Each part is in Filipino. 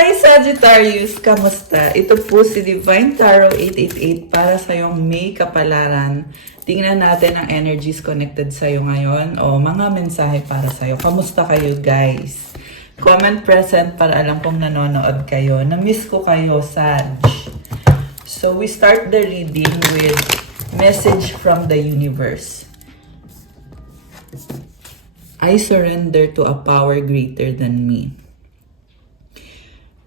Hi Sagittarius! Kamusta? Ito po si Divine Tarot 888 para sa iyong May kapalaran. Tingnan natin ang energies connected sa iyo ngayon o mga mensahe para sa iyo. Kamusta kayo guys? Comment present para alam kong nanonood kayo. Na-miss ko kayo, Sag. So we start the reading with message from the universe. I surrender to a power greater than me.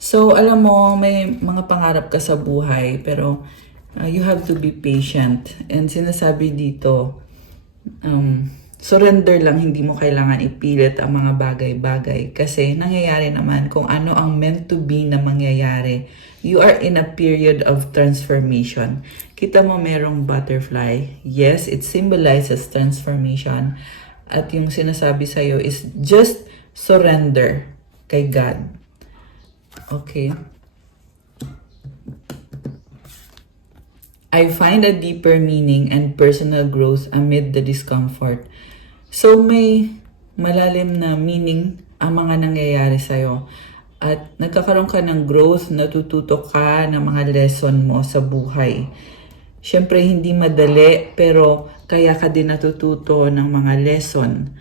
So, alam mo, may mga pangarap ka sa buhay, pero you have to be patient. And sinasabi dito, surrender lang, hindi mo kailangan ipilit ang mga bagay-bagay. Kasi nangyayari naman kung ano ang meant to be na mangyayari. You are in a period of transformation. Kita mo merong butterfly. Yes, it symbolizes transformation. At yung sinasabi sa'yo is just surrender kay God. Okay. I find a deeper meaning and personal growth amid the discomfort. So may malalim na meaning ang mga nangyayari sa'yo. At nagkakaroon ka ng growth, natututo ka ng mga lesson mo sa buhay. Siyempre hindi madali, pero kaya ka din natututo ng mga lesson.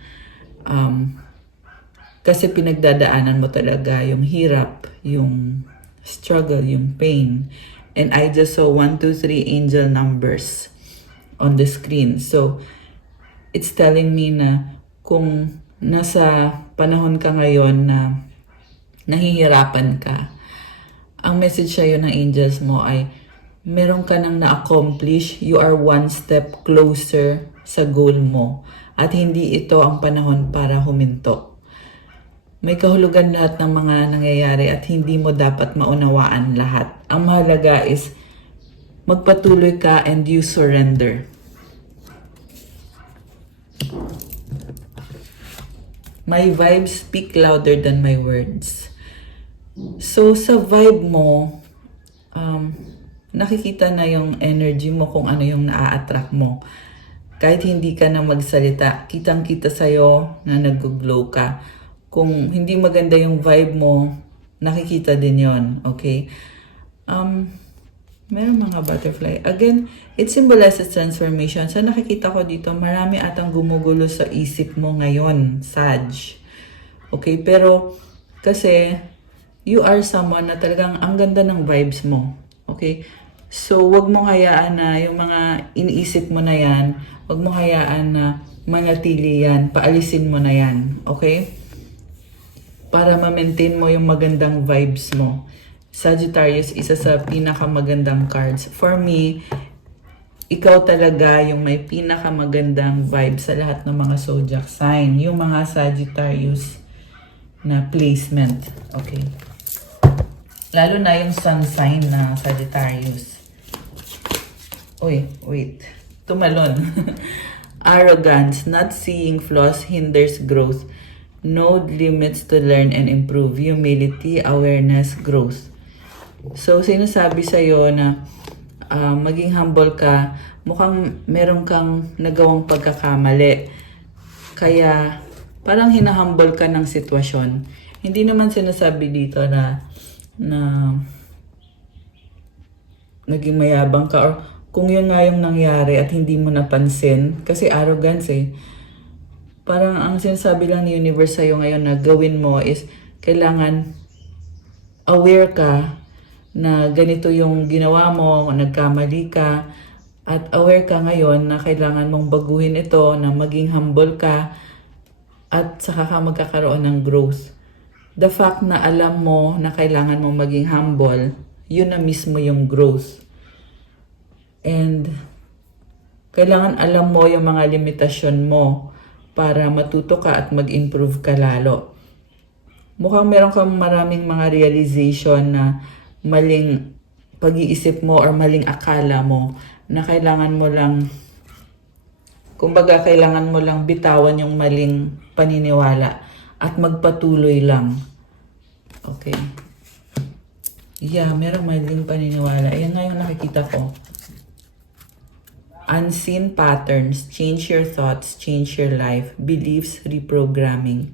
Kasi pinagdadaanan mo talaga yung hirap, yung struggle, yung pain. And I just saw 1, 2, 3 angel numbers on the screen. So, it's telling me na kung nasa panahon ka ngayon na nahihirapan ka, ang message sa'yo ng angels mo ay meron ka nang na-accomplish, you are one step closer sa goal mo. At hindi ito ang panahon para huminto. May kahulugan lahat ng mga nangyayari at hindi mo dapat maunawaan lahat. Ang mahalaga is magpatuloy ka and you surrender. My vibes speak louder than my words. So sa vibe mo, nakikita na yung energy mo kung ano yung naa-attract mo. Kahit hindi ka na magsalita, kitang-kita sa'yo na nag-glow ka. Kung hindi maganda yung vibe mo, nakikita din yon, okay? Meron mga butterfly. Again, it symbolizes transformation. So nakikita ko dito, marami atang gumugulo sa isip mo ngayon, Sag. Okay, pero kasi you are someone na talagang ang ganda ng vibes mo. Okay? So wag mong hayaan na yung mga iniisip mo na yan, wag mong hayaan na manatili yan, paalisin mo na yan. Okay? Para ma-maintain mo yung magandang vibes mo. Sagittarius, isa sa pinakamagandang cards. For me, ikaw talaga yung may pinakamagandang vibes sa lahat ng mga zodiac sign. Yung mga Sagittarius na placement. Okay. Lalo na yung sun sign na Sagittarius. Uy, wait. Tumalon. Arrogance, not seeing flaws hinders growth. No limits to learn and improve. Humility, awareness, growth. So, sinasabi sa'yo na maging humble ka, mukhang meron kang nagawang pagkakamali. Kaya, parang hinahumble ka ng sitwasyon. Hindi naman sinasabi dito na naging mayabang ka or kung yun nga yung nangyari at hindi mo napansin. Kasi arrogance eh. Parang ang sinasabi lang ni universe sa'yo ngayon na gawin mo is kailangan aware ka na ganito yung ginawa mo, nagkamali ka, at aware ka ngayon na kailangan mong baguhin ito, na maging humble ka, at saka ka magkakaroon ng growth. The fact na alam mo na kailangan mong maging humble, yun na mismo yung growth. And kailangan alam mo yung mga limitasyon mo para matuto ka at mag-improve ka lalo. Mukhang meron kang maraming mga realization na maling pag-iisip mo or maling akala mo na kailangan mo lang, kumbaga kailangan mo lang bitawan yung maling paniniwala at magpatuloy lang. Okay. Yeah, merong maling paniniwala. Ayan nga yung nakikita ko. Unseen patterns, change your thoughts, change your life, beliefs, reprogramming.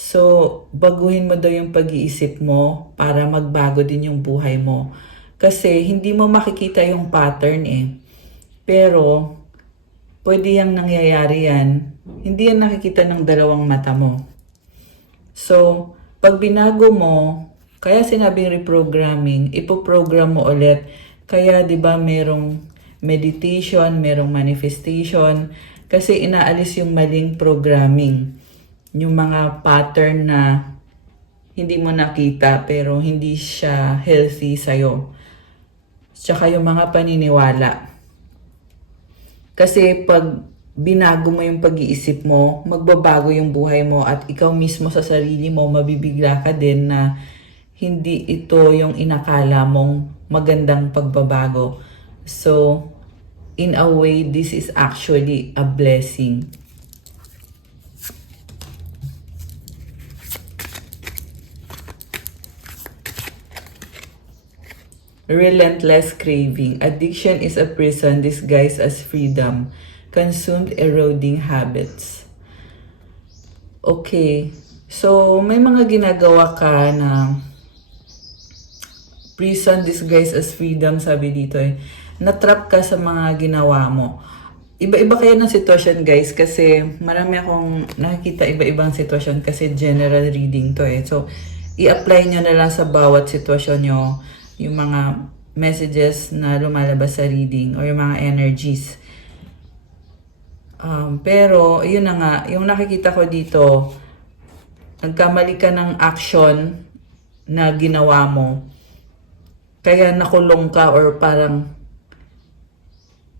So, baguhin mo daw yung pag-iisip mo para magbago din yung buhay mo. Kasi hindi mo makikita yung pattern eh. Pero, pwede yang nangyayari yan. Hindi yan nakikita ng dalawang mata mo. So, pag binago mo, kaya sinabing reprogramming, ipoprogram mo ulit. Kaya 'di ba merong meditation, merong manifestation kasi inaalis yung maling programming. Yung mga pattern na hindi mo nakita pero hindi siya healthy sa'yo. Tsaka yung mga paniniwala. Kasi pag binago mo yung pag-iisip mo, magbabago yung buhay mo at ikaw mismo sa sarili mo, mabibigla ka din na hindi ito yung inakala mong magandang pagbabago. So, in a way, this is actually a blessing. Relentless craving. Addiction is a prison disguised as freedom. Consumed eroding habits. Okay. So, may mga ginagawa ka na prison disguised as freedom, sabi dito eh. Na-trap ka sa mga ginawa mo. Iba-iba kaya ng sitwasyon guys kasi marami akong nakikita iba-ibang sitwasyon kasi general reading to eh. So, i-apply nyo na lang sa bawat sitwasyon nyo yung mga messages na lumalabas sa reading or yung mga energies. Pero, yun na nga, yung nakikita ko dito, nagkamali ka ng action na ginawa mo. Kaya nakulong ka or parang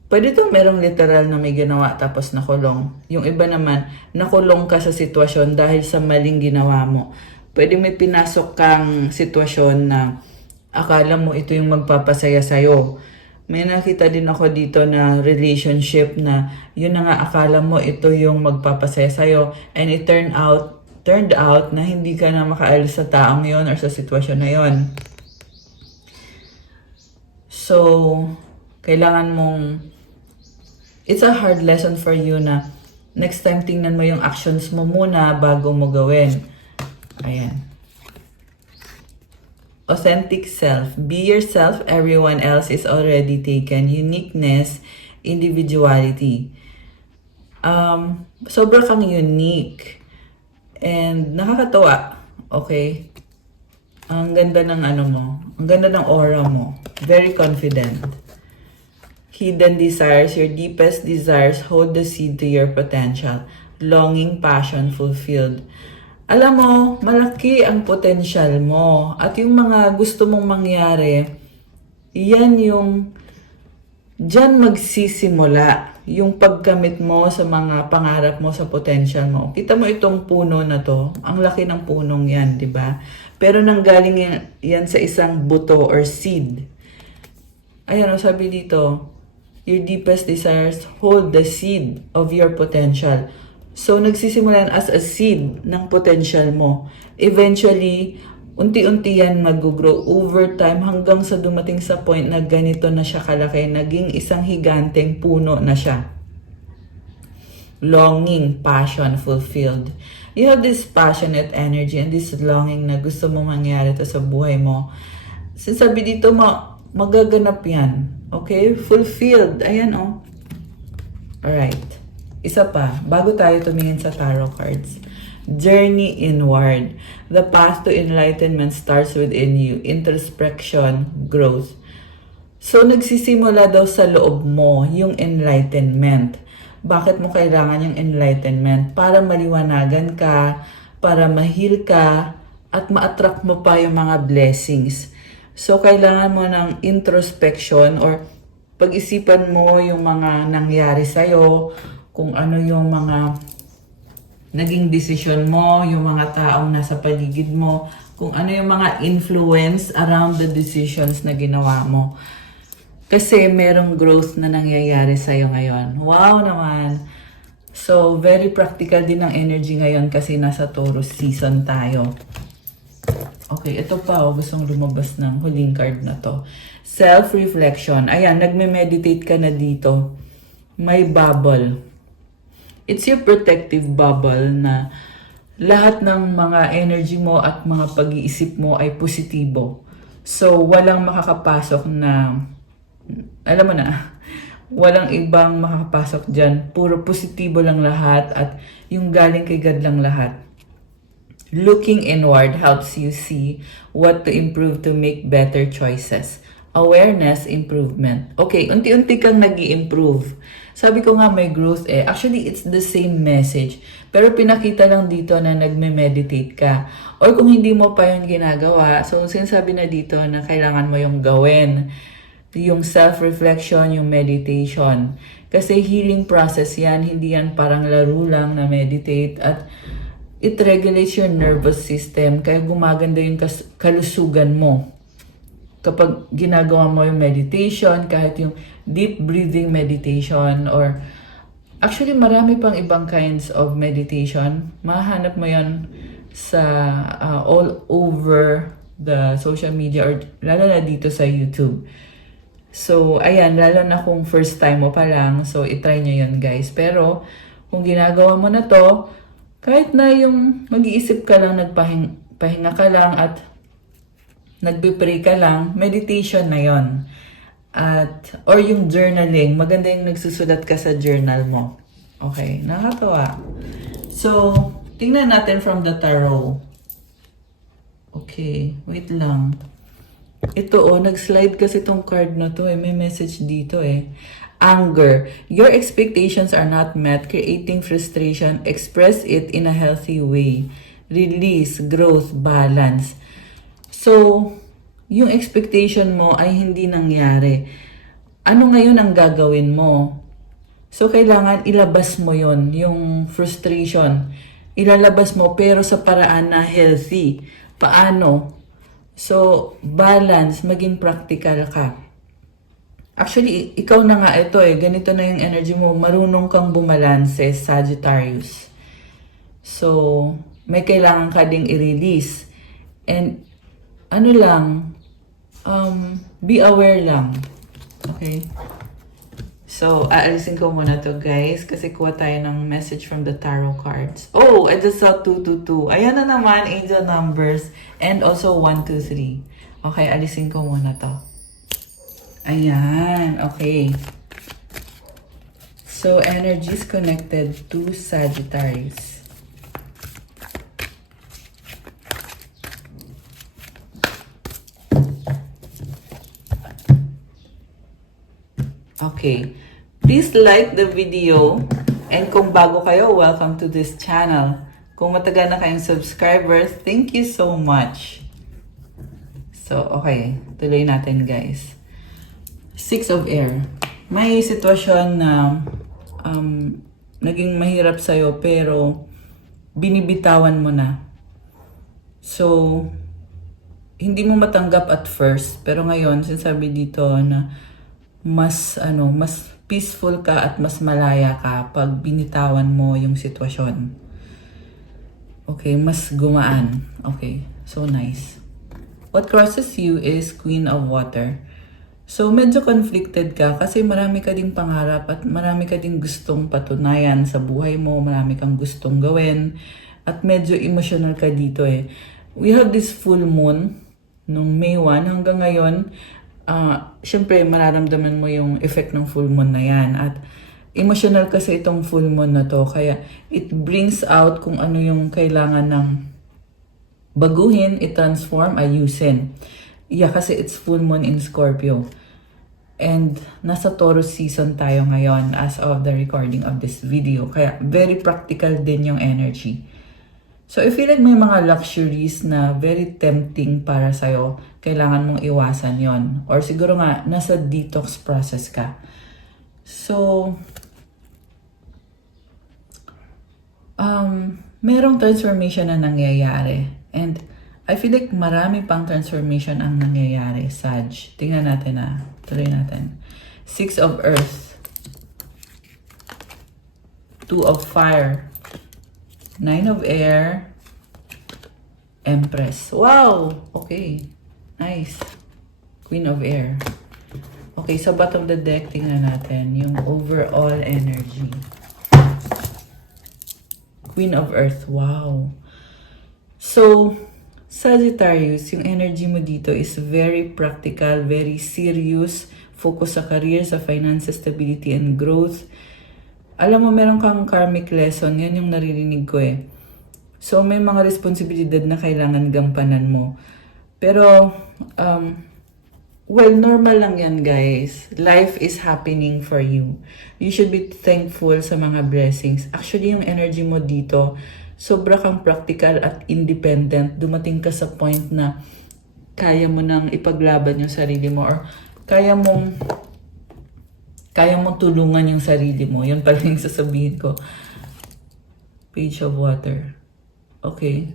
pwede to merong literal na may ginawa tapos nakulong. Yung iba naman, nakulong ka sa sitwasyon dahil sa maling ginawa mo. Pwede may pinasok kang sitwasyon na akala mo ito yung magpapasaya sa'yo. May nakita din ako dito na relationship na yun na nga akala mo ito yung magpapasaya sa'yo and it turned out na hindi ka na makaalis sa taong yon or sa sitwasyon na yon. So, kailangan mong, it's a hard lesson for you na next time tingnan mo yung actions mo muna bago mo gawin. Ayan. Authentic self. Be yourself. Everyone else is already taken. Uniqueness, individuality. Sobra kang unique. And nakakatawa. Okay? Ang ganda ng ano mo. Ang ganda ng aura mo. Very confident. Hidden desires. Your deepest desires hold the seed to your potential. Longing, passion, fulfilled. Alam mo, malaki ang potential mo. At yung mga gusto mong mangyari, yan yung diyan magsisimula yung pagkamit mo sa mga pangarap mo sa potential mo. Kita mo itong puno na to, ang laki ng punong yan, di ba? Pero nanggaling yan sa isang buto or seed. Ayan, sabi dito, your deepest desires hold the seed of your potential. So, nagsisimulan as a seed ng potential mo. Eventually, unti-unti yan mag-grow over time hanggang sa dumating sa point na ganito na siya kalaki, naging isang higanteng puno na siya. Longing, passion, fulfilled. You have this passionate energy and this longing na gusto mo mangyari to sa buhay mo. Sinasabi dito, magaganap yan. Okay? Fulfilled. Ayan, oh. Alright. Isa pa, bago tayo tumingin sa tarot cards. Journey inward. The path to enlightenment starts within you. Introspection, growth. So, nagsisimula daw sa loob mo yung enlightenment. Bakit mo kailangan yung enlightenment? Para maliwanagan ka, para ma-heal ka, at ma-attract mo pa yung mga blessings. So, kailangan mo ng introspection or pag-isipan mo yung mga nangyari sa'yo, kung ano yung mga naging desisyon mo, yung mga taong nasa paligid mo, kung ano yung mga influence around the decisions na ginawa mo. Kasi merong growth na nangyayari sa'yo ngayon. Wow naman! So, very practical din ang energy ngayon kasi nasa Taurus season tayo. Okay, ito pa, gustong lumabas ng huling card na to. Self-reflection. Ayan, nagme-meditate ka na dito. May bubble. It's your protective bubble na lahat ng mga energy mo at mga pag-iisip mo ay positibo. So, walang makakapasok na, alam mo na, walang ibang makakapasok dyan. Puro positibo lang lahat at yung galing kay God lang lahat. Looking inward helps you see what to improve to make better choices. Awareness, improvement. Okay, unti-unti kang nag-i-improve. Sabi ko nga may growth eh. Actually, it's the same message. Pero pinakita lang dito na nagme-meditate ka. Or kung hindi mo pa yun ginagawa, so sinasabi na dito na kailangan mo yung gawin. Yung self-reflection, yung meditation. Kasi healing process yan, hindi yan parang laro lang na meditate. At it regulates your nervous system, kaya gumaganda yung kalusugan mo. Kapag ginagawa mo yung meditation, kahit yung deep breathing meditation, or actually marami pang ibang kinds of meditation, mahanap mo yan sa all over the social media or lalo na dito sa YouTube. So, ayan, lalo na kung first time mo pa lang, so itry nyo yun guys. Pero, kung ginagawa mo na to, kahit na yung mag-iisip ka lang, pahinga ka lang at nagbe-pray ka lang, meditation na yon. At, or yung journaling, maganda yung nagsusulat ka sa journal mo. Okay, nakakatawa. So, tingnan natin from the tarot. Okay, wait lang. Ito nag-slide kasi tong card na to may message dito Anger. Your expectations are not met, creating frustration. Express it in a healthy way. Release, growth, balance. So, yung expectation mo ay hindi nangyari. Ano ngayon ang gagawin mo? So, kailangan ilabas mo yon, yung frustration. Ilalabas mo pero sa paraan na healthy. Paano? So, balance, maging practical ka. Actually, ikaw na nga ito ganito na yung energy mo, marunong kang bumalanse, Sagittarius. So, may kailangan ka ding i-release. And, be aware lang. Okay? So, aalisin ko muna to guys kasi kuha tayo ng message from the tarot cards. Oh, I just saw 222. Ayan na naman, angel numbers. And also 123. Okay, alisin ko muna to. Ayan, okay. So, energies connected to Sagittarius. Okay. Please like the video. And kung bago kayo, welcome to this channel. Kung matagal na kayong subscribers, thank you so much. So, okay. Tuloy natin, guys. 6 of Air. May sitwasyon na naging mahirap sa'yo, pero binibitawan mo na. So, hindi mo matanggap at first, pero ngayon, sinasabi dito na mas peaceful ka at mas malaya ka pag binitawan mo yung sitwasyon. Okay, mas gumaan. Okay, so nice. What crosses you is Queen of Water. So, medyo conflicted ka kasi marami ka ding pangarap at marami ka ding gustong patunayan sa buhay mo, marami kang gustong gawin at medyo emotional ka dito We have this full moon nung May 1 hanggang ngayon. Syempre, mararamdaman mo yung effect ng full moon na yan. At emotional kasi itong full moon na to. Kaya it brings out kung ano yung kailangan ng baguhin, i-transform, ayusin. Yeah, kasi it's full moon in Scorpio. And nasa Taurus season tayo ngayon as of the recording of this video. Kaya very practical din yung energy. So, I feel like may mga luxuries na very tempting para sa'yo. Kailangan mong iwasan yon. Or siguro nga, nasa detox process ka. So, merong transformation na nangyayari. And I feel like marami pang transformation ang nangyayari, Sag. Tingnan natin tuloy natin. 6 of Earth. 2 of Fire. 9 of Air. Empress. Wow! Okay. Nice. Queen of Air. Okay, so bottom of the deck, tingnan natin yung overall energy. Queen of Earth. Wow. So, Sagittarius, yung energy mo dito is very practical, very serious, focus sa career, sa finances, stability, and growth. Alam mo, meron kang karmic lesson, yan yung naririnig ko eh. So, may mga responsibilidad na kailangan gampanan mo. Pero, well, normal lang yan, guys. Life is happening for you. You should be thankful sa mga blessings. Actually, yung energy mo dito, sobra kang practical at independent. Dumating ka sa point na kaya mo nang ipaglaban yung sarili mo or kaya mong tulungan yung sarili mo. Yun pala yung sasabihin ko. Page of Water. Okay.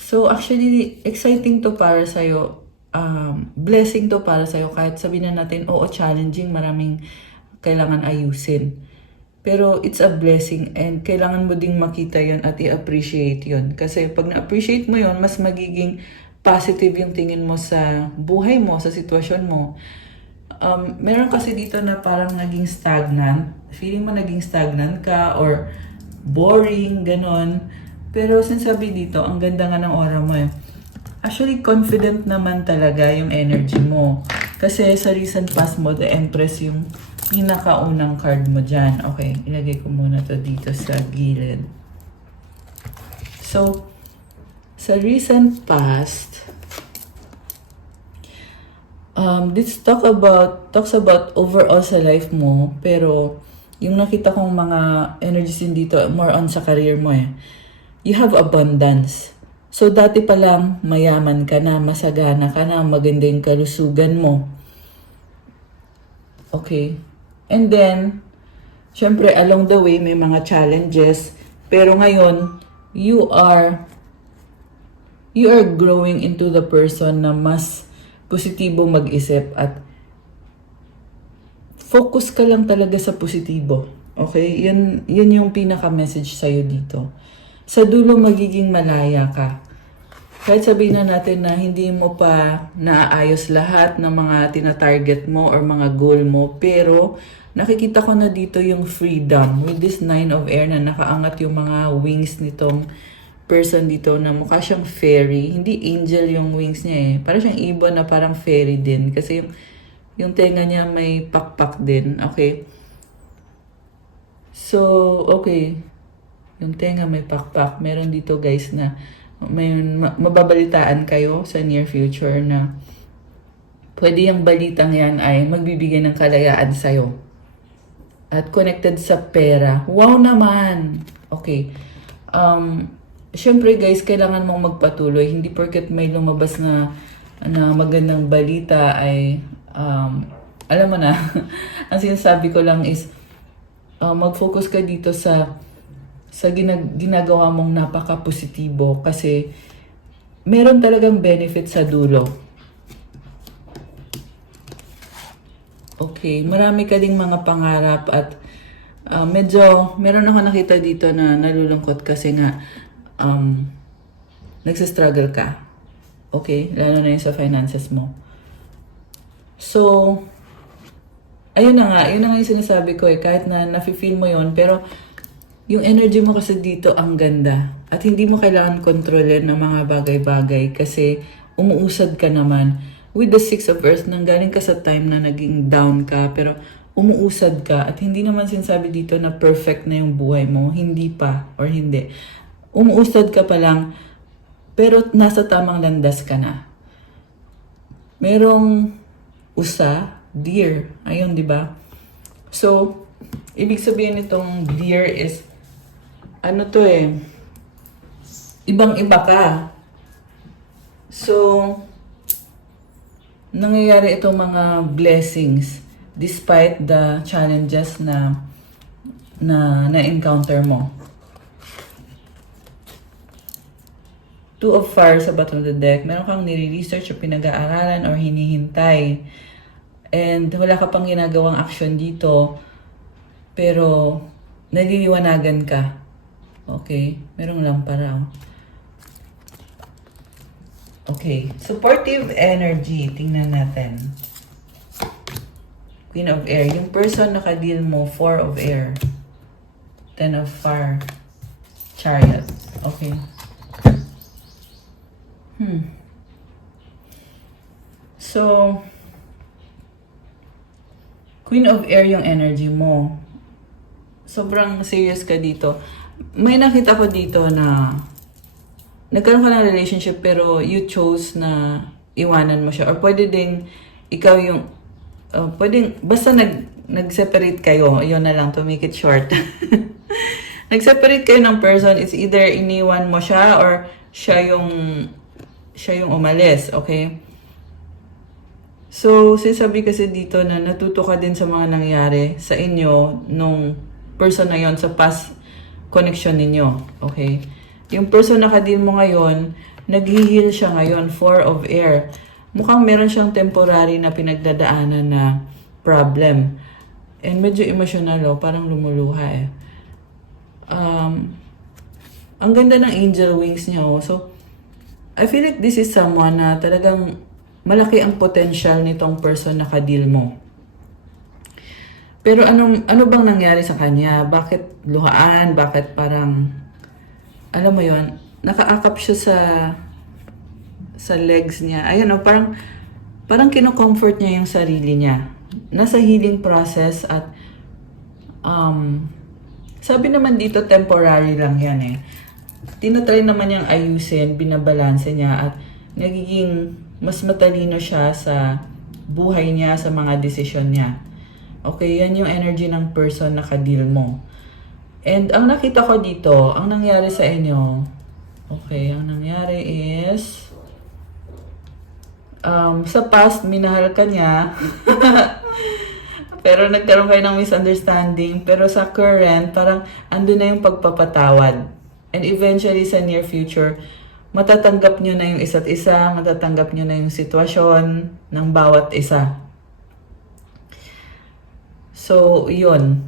So, actually, exciting to para sa'yo. Blessing to para sa'yo. Kahit sabihin na natin, oo, challenging, maraming kailangan ayusin. Pero it's a blessing and kailangan mo ding makita yon at i-appreciate yon. Kasi pag na-appreciate mo yon, mas magiging positive yung tingin mo sa buhay mo, sa sitwasyon mo. Meron kasi dito na parang naging stagnant. Feeling mo naging stagnant ka or boring, ganon. Pero sinasabi dito, ang ganda nga ng aura mo eh. Actually, confident naman talaga yung energy mo. Kasi sa recent past mo, the Empress yung pinakaunang card mo dyan. Okay, ilagay ko muna to dito sa gilid. So, sa recent past, this talks about overall sa life mo, pero yung nakita kong mga energies din dito, more on sa career mo eh. You have abundance. So, dati pa lang, mayaman ka na, masagana ka na, maganda yung kalusugan mo. Okay. And then, syempre, along the way, may mga challenges. Pero ngayon, you are growing into the person na mas positibo mag-isip at focus ka lang talaga sa positibo. Okay? Yun yung pinaka-message sa'yo dito. Sa dulo, magiging malaya ka. Kahit sabihin na natin na hindi mo pa naaayos lahat ng mga tina-target mo or mga goal mo, pero nakikita ko na dito yung freedom with this 9 of air na nakaangat yung mga wings nitong person dito na mukha siyang fairy. Hindi angel yung wings niya eh. Parang siyang ibon na parang fairy din. Kasi yung tenga niya may pakpak din. Okay? So, okay. Yung tenga may pakpak. Meron dito guys na may mababalitaan kayo sa near future na pwede yung balitang yan ay magbibigay ng kalayaan sa'yo. At connected sa pera. Wow naman! Okay. Syempre guys, kailangan mong magpatuloy. Hindi porket may lumabas na magandang balita ay alam mo na, ang sinasabi ko lang is mag-focus ka dito sa ginagawa mong napaka-positibo kasi meron talagang benefit sa dulo. Okay, marami ka ding mga pangarap at medyo meron ako nakita dito na nalulungkot kasi nga nagsistruggle ka. Okay, lalo na yung sa finances mo. So, ayun na nga yung sinasabi ko eh, kahit na nafe-feel mo yon pero yung energy mo kasi dito ang ganda. At hindi mo kailangan kontrolin ng mga bagay-bagay kasi umuusad ka naman. With the 6 of Earth, nanggaling ka sa time na naging down ka, pero umuusad ka. At hindi naman sinasabi dito na perfect na yung buhay mo. Hindi pa, or hindi. Umuusad ka pa lang, pero nasa tamang landas ka na. Merong usa, deer. Ayun, di ba? So, ibig sabihin nitong deer is ano to eh, ibang-iba ka. So, nangyayari itong mga blessings despite the challenges na encounter mo. 2 of Fire sa bottom of the deck. Meron kang nire-research o pinag-aaralan or hinihintay. And wala ka pang ginagawang action dito. Pero naliliwanagan ka. Okay? Merong lampara. Okay. Supportive energy. Tingnan natin. Queen of Air. Yung person na ka-deal mo, 4 of Air. 10 of Fire. Chariot. Okay. So, Queen of Air yung energy mo. Sobrang serious ka dito. May nakita ko dito na nagkaroon ka ng relationship pero you chose na iwanan mo siya. Or pwede ding ikaw yung, pwedeng, basta nag-separate kayo. Yun na lang to make it short. Nag-separate kayo ng person. It's either iniwan mo siya or siya yung umalis. Okay? So, sinasabi kasi dito na natuto ka din sa mga nangyari sa inyo nung person na yon sa past connection ninyo. Okay? Yung person na kadil mo ngayon, nag-heal siya ngayon, 4 of Air. Mukhang meron siyang temporary na pinagdadaanan na problem. And medyo emotional, parang lumuluha eh. Ang ganda ng angel wings niya. So, I feel like this is someone na talagang malaki ang potential nitong person na kadil mo. Pero ano bang nangyari sa kanya? Bakit luhaan? Bakit parang, alam mo yon, nakaakap siya sa legs niya. Ayun parang kino-comfort niya yung sarili niya. Nasa healing process at sabi naman dito temporary lang yan eh. Tinatry naman niyang ayusin, binabalanse niya at nagiging mas matalino siya sa buhay niya, sa mga desisyon niya. Okay, yan yung energy ng person na kadil mo. And ang nakita ko dito, ang nangyari sa inyo, okay, ang nangyari is, sa past, minahal ka niya, pero nagkaroon kayo ng misunderstanding, pero sa current, parang andun na yung pagpapatawad. And eventually, sa near future, matatanggap nyo na yung isa't isa, matatanggap nyo na yung sitwasyon ng bawat isa. So, yun.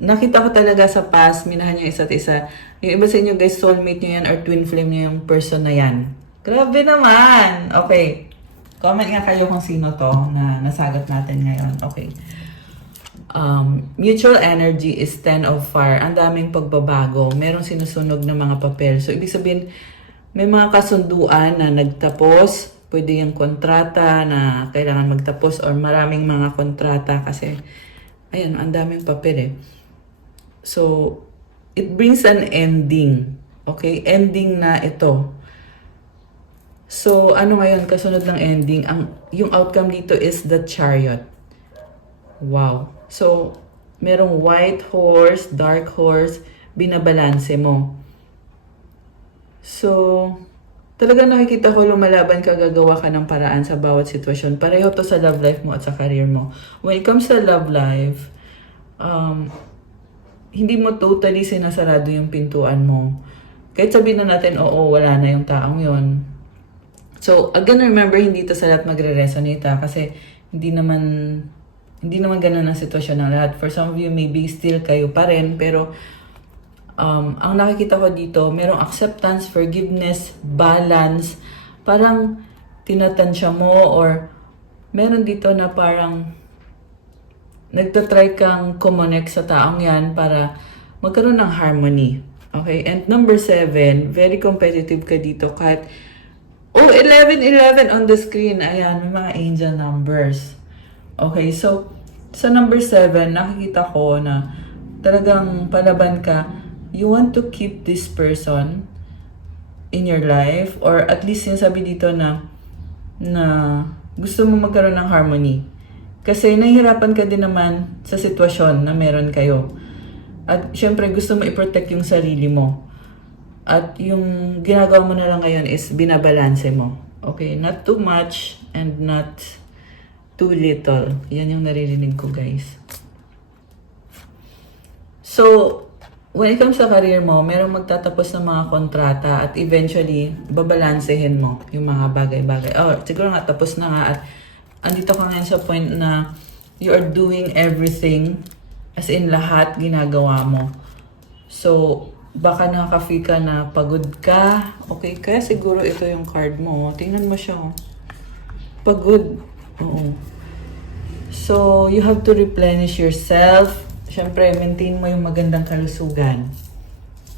Nakita ko talaga sa past, minahan yung isa't isa. Yung iba sa inyo guys, soulmate nyo yan or twin flame nyo yung person na yan. Grabe naman! Okay. Comment nga kayo kung sino to na nasagot natin ngayon. Okay. Mutual energy is 10 of fire. Ang daming pagbabago. Merong sinusunog na mga papel. So, ibig sabihin, may mga kasunduan na nagtapos, pwede yung kontrata na kailangan magtapos or maraming mga kontrata kasi, ayan, ang daming papel eh. So, it brings an ending. Okay? Ending na ito. So, ano ngayon, kasunod ng ending, yung outcome dito is the Chariot. Wow. So, merong white horse, dark horse, binabalanse mo. So, talagang nakikita ko lumalaban ka, gagawa ka ng paraan sa bawat sitwasyon. Pareho to sa love life mo at sa career mo. When it comes to love life, hindi mo totally sinasarado yung pintuan mo. Kahit sabihin na natin, oo, wala na yung taong yon. So, again, remember, hindi to sa lahat magre-resonate kasi hindi naman ganun ang sitwasyon ng lahat. For some of you, maybe still kayo pa rin, pero ang nakikita ko dito, merong acceptance, forgiveness, balance, parang tinatansya mo or meron dito na parang nagtatry kang kumonect sa taong yan para magkaroon ng harmony. Okay? And number 7, very competitive ka dito kahit 11 on the screen. Ayan, may mga angel numbers. Okay, so sa number 7, nakikita ko na talagang palaban ka. You want to keep this person in your life or at least sinasabi dito na gusto mo magkaroon ng harmony. Kasi nahihirapan ka din naman sa sitwasyon na meron kayo. At syempre gusto mo i-protect yung sarili mo. At yung ginagawa mo na lang ngayon is binabalanse mo. Okay? Not too much and not too little. Yan yung naririnig ko, guys. So, when it comes sa career mo, merong magtatapos ng mga kontrata at eventually, babalansehin mo yung mga bagay-bagay. Oh, siguro nga, tapos na nga at andito ka ngayon sa point na you are doing everything as in lahat ginagawa mo. So, baka nakaka-feel ka na pagod ka. Okay, kaya siguro ito yung card mo. Tingnan mo siya. Pagod. Oo. So, you have to replenish yourself. Siyempre, maintain mo yung magandang kalusugan.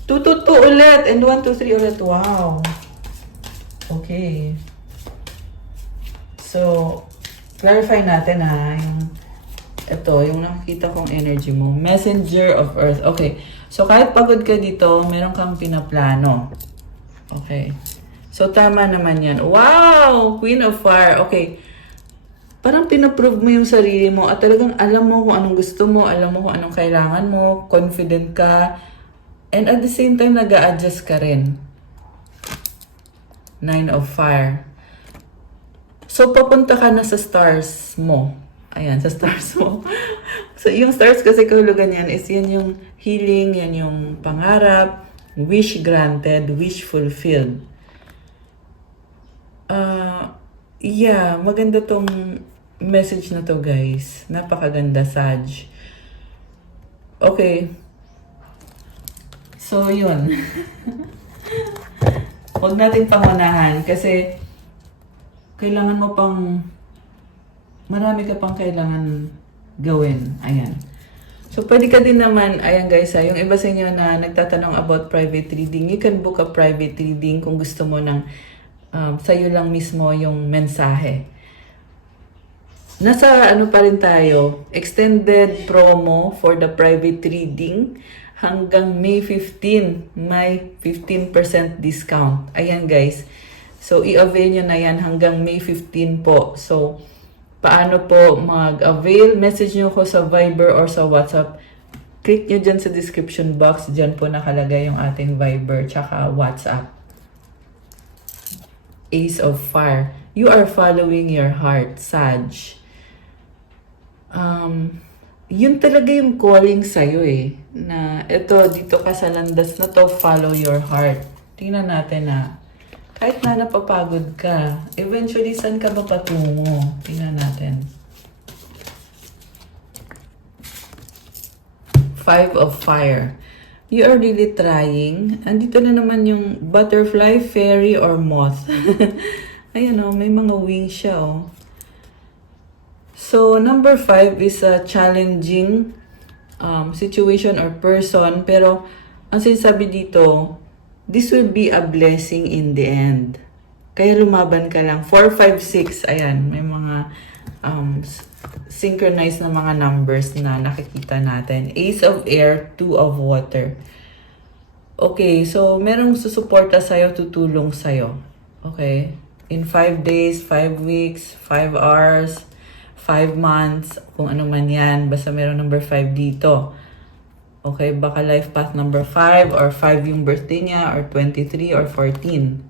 2, 2, 2 ulit. And 1, 2, 3 ulit. Wow. Okay. So, clarify natin ha, yung nakikita kong energy mo. Messenger of Earth. Okay. So, kahit pagod ka dito, meron kang pinaplano. Okay. So, tama naman yan. Wow! Queen of Fire. Okay. Parang pinaprove mo yung sarili mo at talagang alam mo kung anong gusto mo, alam mo kung anong kailangan mo, confident ka, and at the same time, nag-a-adjust ka rin. Nine of Fire. So, papunta ka na sa stars mo. Ayan, sa stars mo. So, yung stars kasi kahulugan yan is yan yung healing, yan yung pangarap, wish granted, wish fulfilled. Yeah, maganda tong message na to, guys. Napakaganda, Sag. Okay. So, yun. Huwag natin pangunahan kasi kailangan mo pang, marami ka pang kailangan gawin. Ayan. So, pwede ka din naman, ayan guys, yung iba sa inyo na nagtatanong about private reading, you can book a private reading kung gusto mo ng sa'yo lang mismo yung mensahe. Nasa ano pa rin tayo, extended promo for the private reading hanggang May 15, may 15% discount. Ayan guys. So, i-avail nyo na yan hanggang May 15 po. So, paano po mag-avail? Message nyo ko sa Viber or sa WhatsApp. Click nyo dyan sa description box. Dyan po nakalagay yung ating Viber tsaka WhatsApp. Ace of Fire. You are following your heart, Sag. Yun talaga yung calling sa'yo eh. Na ito, dito ka sa landas na to, follow your heart. Tingnan natin na. Kahit na napapagod ka, eventually, saan ka ba patungo? Tingnan natin. Five of Fire. You are really trying. Andito na naman yung butterfly, fairy, or moth. Ayan o, may mga wings siya o. So, number 5 is a challenging situation or person. Pero, ang sinasabi dito, this will be a blessing in the end. Kaya lumaban ka lang. 4, 5, 6. Ayan, may mga synchronized na mga numbers na nakikita natin. Ace of Air, 2 of Water. Okay, so merong susuporta sa'yo, tutulong sa'yo. Okay? In 5 days, 5 weeks, 5 hours, 5 months, kung ano man yan. Basta meron number 5 dito. Okay, baka life path number 5 or 5 yung birthday niya or 23 or 14.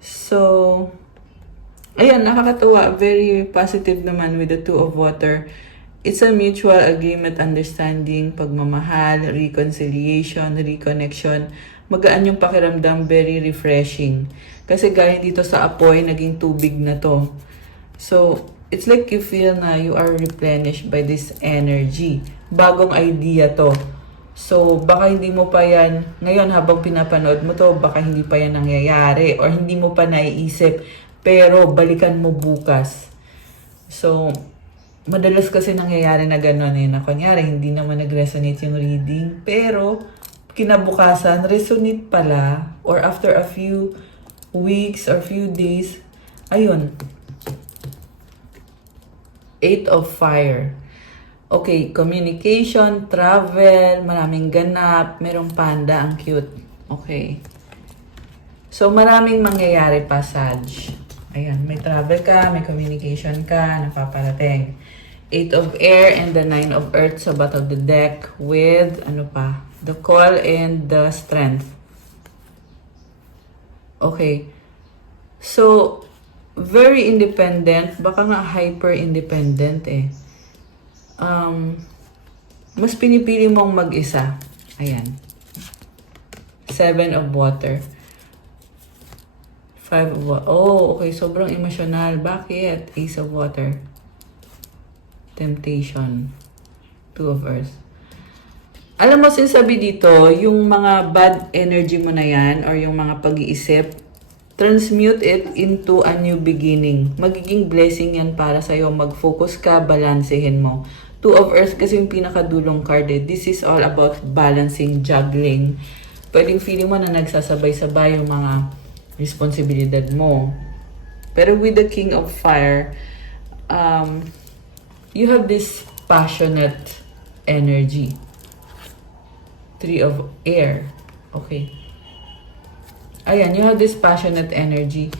So, ayan, nakakatuwa. Very positive naman with the 2 of Water. It's a mutual agreement, understanding, pagmamahal, reconciliation, reconnection. Magaan yung pakiramdam, very refreshing. Kasi gaya dito sa apoy, naging tubig na to. So, it's like you feel na you are replenished by this energy. Bagong idea to. So, baka hindi mo pa yan, ngayon habang pinapanood mo to, baka hindi pa yan nangyayari or hindi mo pa naiisip. Pero, balikan mo bukas. So, madalas kasi nangyayari na gano'n eh, na kunyari, hindi naman nag-resonate yung reading. Pero, kinabukasan, resonate pala. Or after a few weeks or few days, ayun, 8 of Fire. Okay, communication, travel, maraming ganap, merong panda, ang cute. Okay. So, maraming mangyayari pa, Sag. Ayan, may travel ka, may communication ka, napaparating. 8 of Air and the 9 of Earth sa bottom of the deck with, ano pa, the Call and the Strength. Okay. So, very independent, baka nga hyper-independent eh. Mas pinipili mong mag-isa. Ayan. 7 of Water. 5 of Water. Oh, okay. Sobrang emosyonal. Bakit? Ace of Water. Temptation. 2 of Earth. Alam mo, sinasabi dito, yung mga bad energy mo na yan or yung mga pag-iisip, transmute it into a new beginning. Magiging blessing yan para sa'yo. Mag-focus ka, balansehin mo. 2 of Earth kasi yung pinakadulong card eh. This is all about balancing, juggling. Pwedeng feeling mo na nagsasabay-sabay yung mga responsibilidad mo. Pero with the King of Fire, you have this passionate energy. Three of Air. Okay. Ayan, you have this passionate energy.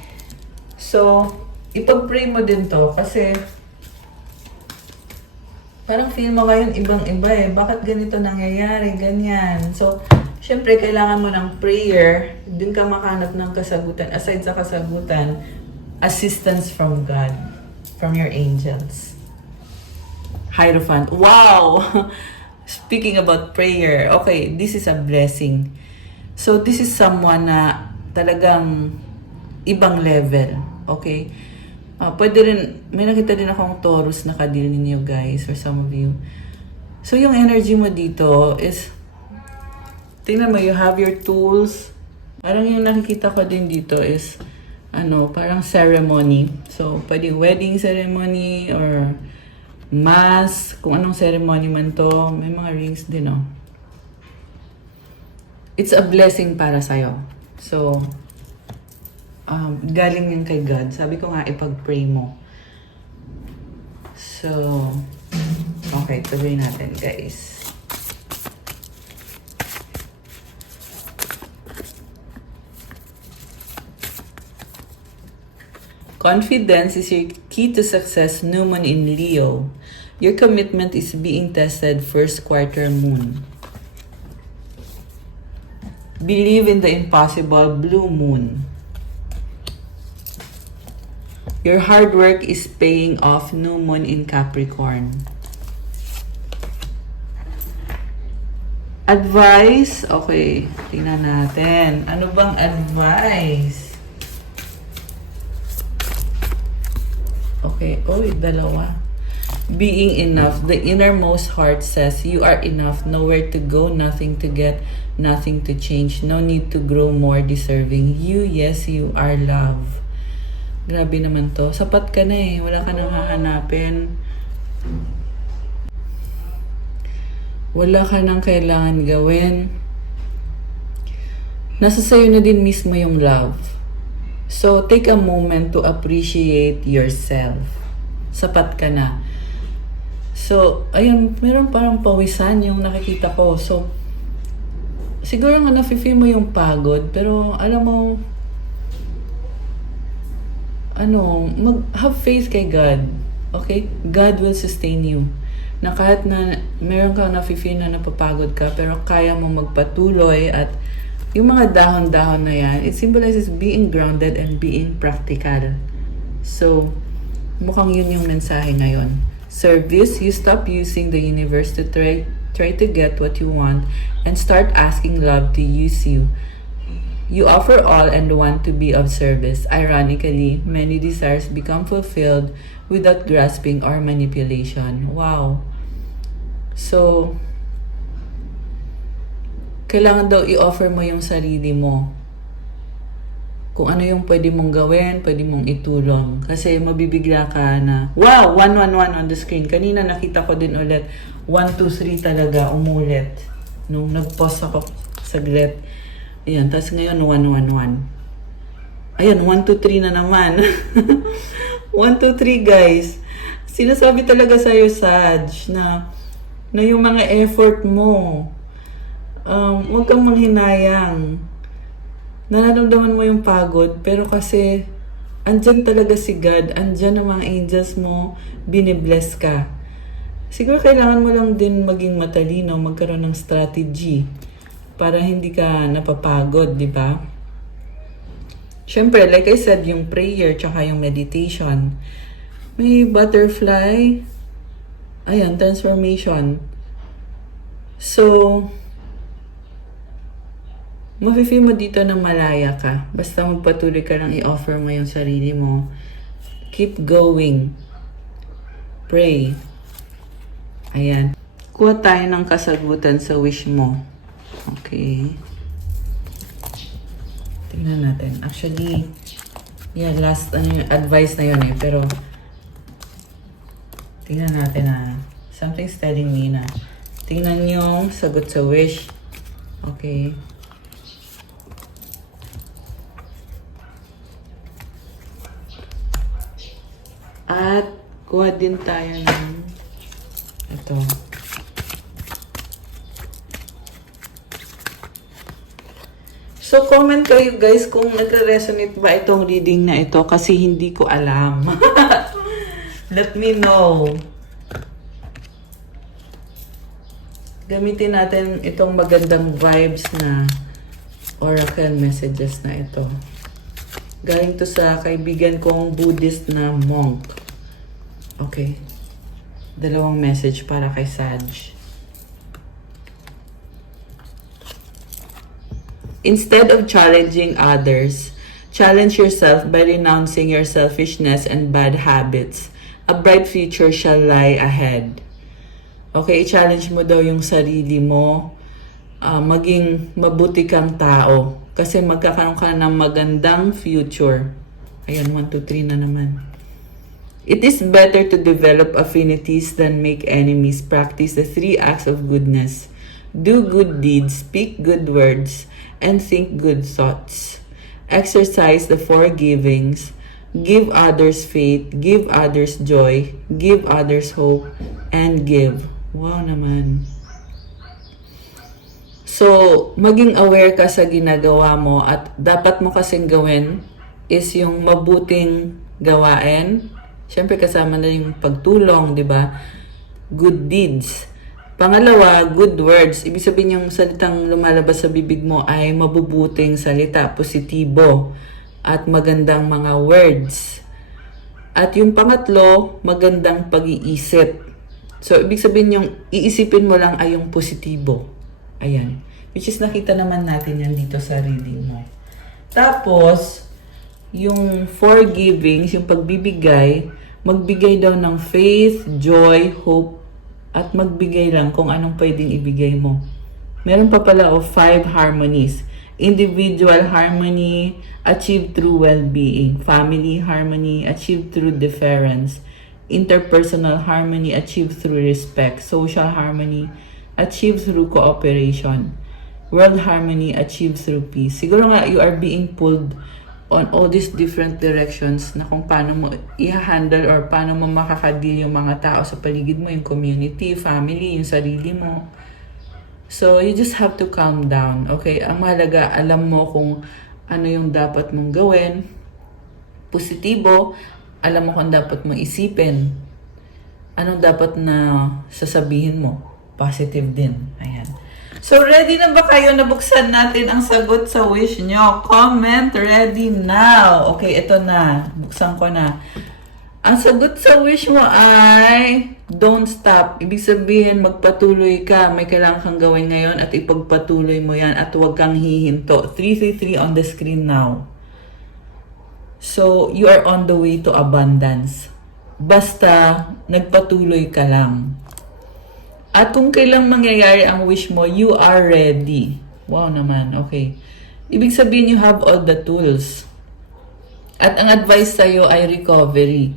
So, ipag-pray mo din to kasi parang feel mo ngayon ibang-iba eh. Bakit ganito nangyayari? Ganyan. So, syempre, kailangan mo ng prayer. Doon ka makahanap ng kasagutan. Aside sa kasagutan, assistance from God. From your angels. Hierophant. Wow! Speaking about prayer. Okay, this is a blessing. So, this is someone na talagang ibang level. Okay? Pwede rin, may nakita din akong Taurus na kadil ninyo guys, or some of you. So, yung energy mo dito is, tingnan mo, you have your tools. Parang yung nakikita ko din dito is, parang ceremony. So, pwede wedding ceremony or mass, kung anong ceremony man to. May mga rings din, oh. It's a blessing para sa'yo. So, galing yan kay God. Sabi ko nga, ipag-pray mo. So, okay, tuloy natin, guys. Confidence is your key to success, new moon in Leo. Your commitment is being tested first quarter moon. Believe in the impossible, blue moon. Your hard work is paying off, new moon in Capricorn. Advice? Okay, tingnan natin. Ano bang advice? Okay, dalawa. Being enough. The innermost heart says, you are enough. Nowhere to go, nothing to get, nothing to change. No need to grow more deserving. You, yes, you are love. Grabe naman to. Sapat ka na eh. Wala ka nang hahanapin. Wala ka nang kailangan gawin. Nasa sayo na din mismo yung love. So, take a moment to appreciate yourself. Sapat ka na. So, ayun, meron parang pawisan yung nakikita ko. So, siguro nga nafe-feel mo yung pagod, pero alam mo, have faith kay God. Okay? God will sustain you. Na kahit na meron kang nafe-feel na napapagod ka, pero kaya mo magpatuloy at yung mga dahon-dahon na yan, it symbolizes being grounded and being practical. So, mukhang yun yung mensahe ngayon. Service, you stop using the universe to try to get what you want and start asking love to use you. You offer all and want to be of service. Ironically, many desires become fulfilled without grasping or manipulation. Wow. So, kailangan daw i-offer mo yung sarili mo. Kung ano yung pwede mong gawin, pwede mong itulong. Kasi mabibigla ka na, wow, 111 on the screen. Kanina nakita ko din ulit, 123 talaga umulit. Nung nag-pause ako saglit. Ayan, tapos ngayon 111. Ayan, 123 na naman. 123 guys. Sinasabi talaga sa'yo, Sag, na yung mga effort mo, huwag kang manghinayang. Nararamdaman mo yung pagod, pero kasi andyan talaga si God, andyan ang mga angels mo, binibless ka. Siguro kailangan mo lang din maging matalino, magkaroon ng strategy para hindi ka napapagod, di ba? Siyempre, like I said, yung prayer tsaka yung meditation. May butterfly. Ayan, transformation. So, mafe-feel mo dito na malaya ka. Basta magpatuloy ka lang i-offer mo yung sarili mo. Keep going. Pray. Ayan. Kuha tayo ng kasagutan sa wish mo. Okay. Tingnan natin. Actually, last advice na yun eh. Pero, tingnan natin na something's telling me na tingnan yung sagot sa wish. Okay. At kuha din tayo ng ito. So, comment kayo guys kung nagre-resonate ba itong reading na ito kasi hindi ko alam. Let me know. Gamitin natin itong magandang vibes na oracle messages na ito. Galing to sa kaibigan kong Buddhist na monk. Okay. Dalawang message para kay Sag. Instead of challenging others, challenge yourself by renouncing your selfishness and bad habits. A bright future shall lie ahead. Okay, i-challenge mo daw yung sarili mo, maging mabuti kang tao. Kasi magkakaroon ka ng magandang future. Ayan, 1, 2, 3 na naman. It is better to develop affinities than make enemies. Practice the 3 acts of goodness. Do good deeds, speak good words, and think good thoughts. Exercise the 4 givings. Give others faith, give others joy, give others hope, and give. Wow naman. So, maging aware ka sa ginagawa mo at dapat mo kasing gawin is yung mabuting gawain. Siyempre kasama na yung pagtulong, di ba? Good deeds. Pangalawa, good words. Ibig sabihin yung salitang lumalabas sa bibig mo ay mabubuting salita, positibo, at magandang mga words. At yung pangatlo, magandang pag-iisip. So, ibig sabihin yung iisipin mo lang ay yung positibo. Ayan. Which is nakita naman natin yan dito sa reading mo. Tapos, yung forgivings, yung pagbibigay, magbigay daw ng faith, joy, hope, at magbigay lang kung anong pwedeng ibigay mo. Meron pa pala 5 harmonies. Individual harmony, achieved through well-being. Family harmony, achieved through deference. Interpersonal harmony, achieved through respect. Social harmony, achieved through cooperation. World harmony, achieved through peace. Siguro nga, you are being pulled on all these different directions na kung paano mo i-handle or paano mo makakadil yung mga tao sa paligid mo, yung community, family, yung sarili mo. So, you just have to calm down, okay? Ang mahalaga, alam mo kung ano yung dapat mong gawin. Positibo, alam mo kung dapat mong isipin. Anong dapat na sasabihin mo? Positive din. Ayan. So, ready na ba kayo? Nabuksan natin ang sagot sa wish nyo. Comment, ready now. Okay, ito na. Buksan ko na. Ang sagot sa wish mo ay don't stop. Ibig sabihin, magpatuloy ka. May kailangan kang gawin ngayon at ipagpatuloy mo yan at huwag kang hihinto. 333 on the screen now. So, you are on the way to abundance. Basta, nagpatuloy ka lang. At kung kailang mangyayari ang wish mo, you are ready. Wow naman, okay. Ibig sabihin, you have all the tools. At ang advice sa'yo ay recovery.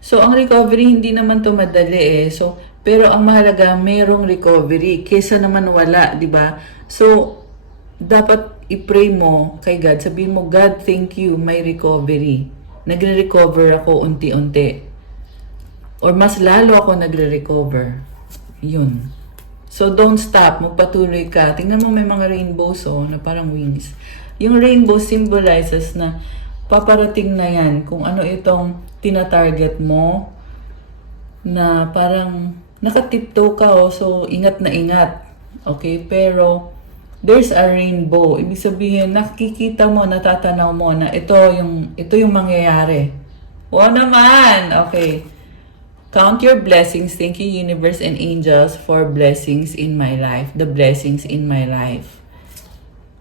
So, ang recovery, hindi naman to madali eh. So, pero ang mahalaga, mayroong recovery. Kesa naman wala, di ba? So, dapat i-pray mo kay God. Sabihin mo, God, thank you, may recovery. Nagre-recover ako unti-unti. Or mas lalo ako nagre-recover. Yun. So, don't stop. Magpatuloy ka. Tingnan mo, may mga rainbows, na parang wings. Yung rainbow symbolizes na paparating na yan kung ano itong tina-target mo na parang nakatiptoe ka, so ingat na ingat. Okay? Pero, there's a rainbow. Ibig sabihin, nakikita mo, natatanaw mo na ito yung mangyayari. Wow naman! Okay. Count your blessings. Thank you, universe and angels, for blessings in my life. The blessings in my life.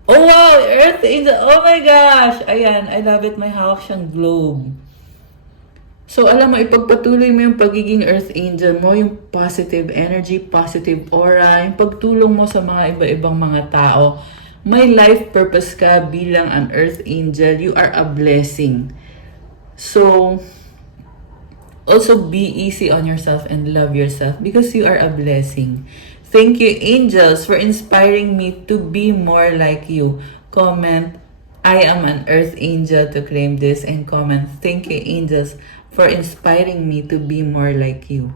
Oh, wow! Earth angel. Oh my gosh! Ayan, I love it. May hawak siyang globe. So, alam mo, ipagpatuloy mo yung pagiging earth angel mo, yung positive energy, positive aura, yung pagtulong mo sa mga iba-ibang mga tao. May life purpose ka bilang an earth angel. You are a blessing. So, also, be easy on yourself and love yourself because you are a blessing. Thank you, angels, for inspiring me to be more like you. Comment, I am an earth angel to claim this and comment. Thank you, angels, for inspiring me to be more like you.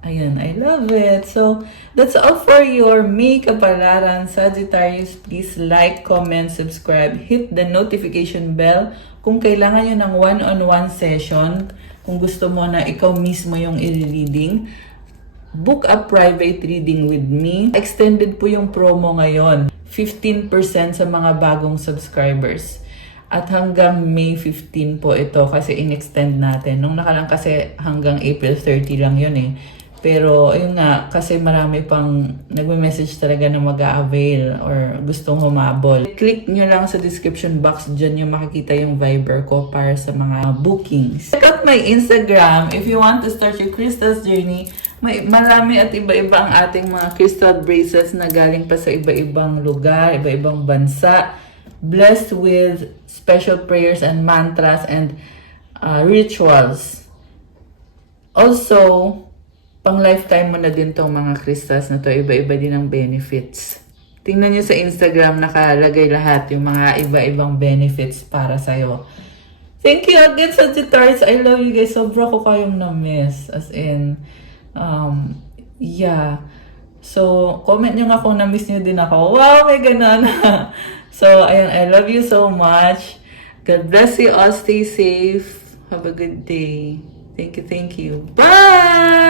Ayan, I love it. So, that's all for your May Kapalaran Sagittarius. Please like, comment, subscribe, hit the notification bell. Kung kailangan nyo ng one-on-one session, kung gusto mo na ikaw mismo yung i-reading, book a private reading with me. Extended po yung promo ngayon. 15% sa mga bagong subscribers. At hanggang May 15 po ito kasi in-extend natin. Nung nakaraan kasi hanggang April 30 lang yun eh. Pero ayun nga, kasi marami pang nagme-message talaga na mag-a-avail or gustong humabol. Click nyo lang sa description box, dyan yung makikita yung Viber ko para sa mga bookings. Check out my Instagram if you want to start your crystals journey. May marami at iba-iba ang ating mga crystal bracelets na galing pa sa iba-ibang lugar, iba-ibang bansa. Blessed with special prayers and mantras and rituals. Also, pang lifetime mo na din tong mga crystals na to, iba-iba din ang benefits. Tingnan nyo sa Instagram, nakalagay lahat yung mga iba-ibang benefits para sa'yo. Thank you again, Sagittarius. I love you guys. Sobra ko kayong na-miss. As in, yeah. So, comment nyo nga kung na-miss nyo din ako. Wow, may ganun. So, ayun, I love you so much. God bless you all. Stay safe. Have a good day. Thank you, thank you. Bye!